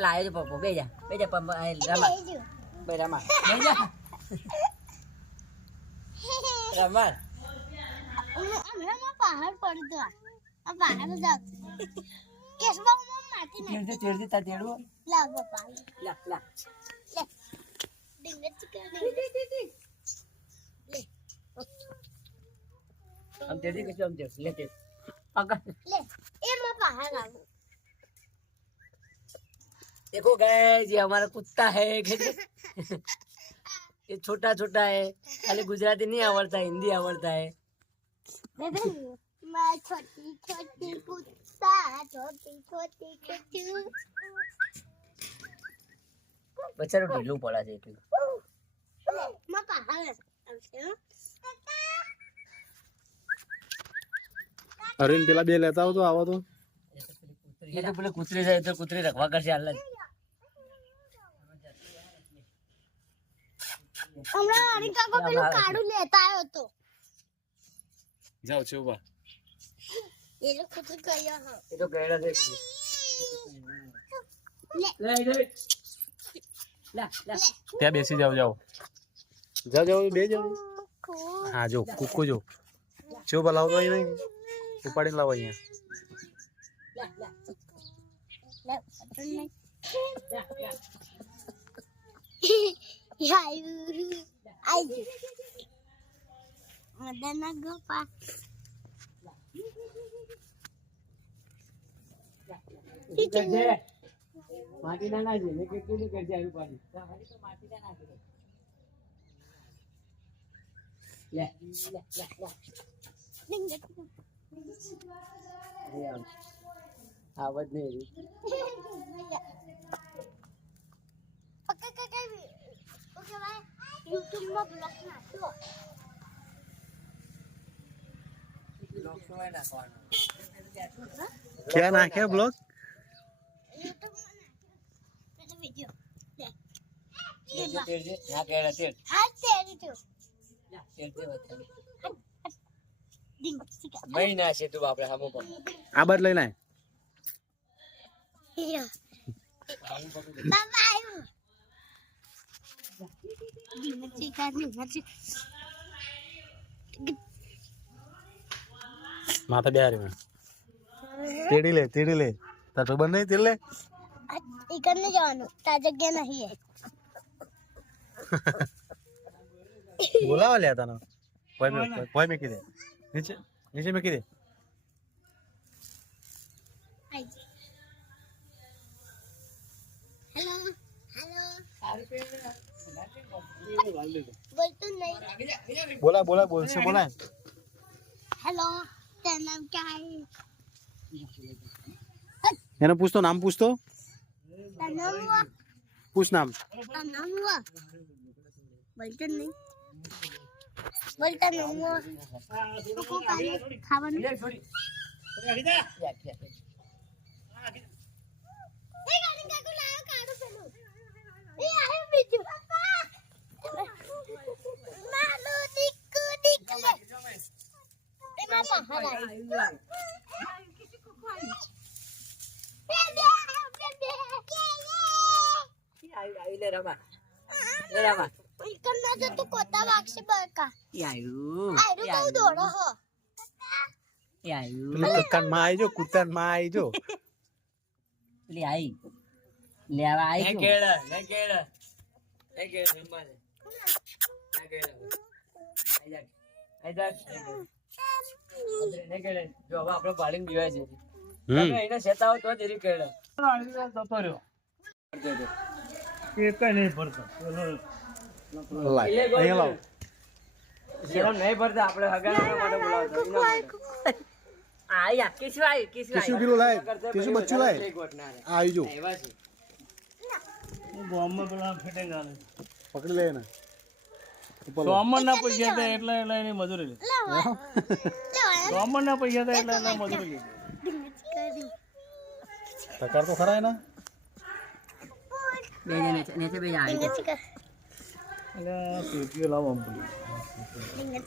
લાયો છો પપ્પો બે જા રમા રમા પહાડ પડતો આ પહાડ જાવ કેસબા હું માટી ને તેડતી તા તેડવો લા બાપા લા લા લે ડિંગ ચિકન લે हम तेरी कैसे हम तेरे लेते पकड़ ले ये मैं पहाड़ आऊं देखो गाइस ये हमारा कुत्ता है ये छोटा छोटा है खाली गुजराती नहीं आवड़ता हिंदी आवड़ता है मैं छोटी छोटी कुत्ता छोटी छोटी कुत्तू बेचारो ढीलू पड़ा છે એટલે मैं पहाड़ આવશે અરવિંદ પેલા બે લેતા આવો તો આવો તો એ તો પેલે કૂતરી જાય તો કૂતરી રખવા કરશે હાલ હમણાં અરી કાકો પેલું કાડું લેતા આવ્યો તો જાઓ છે ઉભા એ લોકો કૂતરી કયો હો એ તો ગેડા દે લે લે લા લા ત્યાં બેસી જાઓ જાઓ જાઓ બે જાઓ હા જો કૂકો જો ચો બલાવો તો નહીં ઉપાડીને લાવો અહીંયા લે આઈ મદના ગોપા માટી ના નાખજે ને કેટલું કરજે આવી પાડી માટી ના નાખી લે લે લે લે આવત નહીં ઓકે ભાઈ YouTube માં બ્લોગ નાખો ક્યાં નાખ્યા બ્લોગ YouTube માં નાખો વિડિયો તેડજે હા કેડા તેડ હા તેરી તો તેડજે બતાવી ડિંગ ચિકન મહી ના છે તું આપણે હામો પર આ બાદ લઈને બાબા આવ્યો ડિંગ ચિકન માથા બે હારી તેડી લે તાર તો બંધ નહીં તેડી લે इकन नहीं जानो ता जगह नहीं है બોલાવા લે તને કોઈ મેકી દે નીચે મેકી દે हेलो बोलते नहीं બોલા બોલશે બોલા हेलो तेरा नाम क्या है એને પૂછતો નામ પૂછતો तेरा नाम हुआ પૂછ નામ तेरा नाम हुआ बोलते नहीं बोलता नहीं हुआ को खावा नहीं ए गाड़ी का को लायो काढो पेलो ए आहे बीजू मालो दिक्कू दिक्कले ए मामा हला किसी को खाई આવી લે રમા લે રમા करना जो तू कोता वाग से बरका આયુ आयरो तो दौड़ो हो આયુ પેલું કક્કાન માં આવી જો કુત્તાન માં આવી જો લે આઈ લેવા આઈ ને કેડા રમવા દે ના કેડા આઈ જા ને કેડા જો હવે આપણો પાડીને બીવાય છે તમે એને સેતાવો તો જ એરી કેડા જતો રહ્યો એ કઈ નહીં ભરતો અહીંયા લાવ શરમ નહીં ભરતા આપણે હગાના માટે બોલાવતો આ યા કિસવાઈ કેશું પેલું લાય કેશું બચ્ચું લાય આવી જો એવા છે ગામમાં પેલા ફિટિંગ આલે પકડી લે ને સોમન ના પૈસા હતા એટલે એની મજૂરી લે સોમન ના પૈસા હતા એટલે મજૂરી લે ટકાર તો ખરા એના બે નીચે બે આવી એટલે પેટીઓ લાવવા પડે Ingat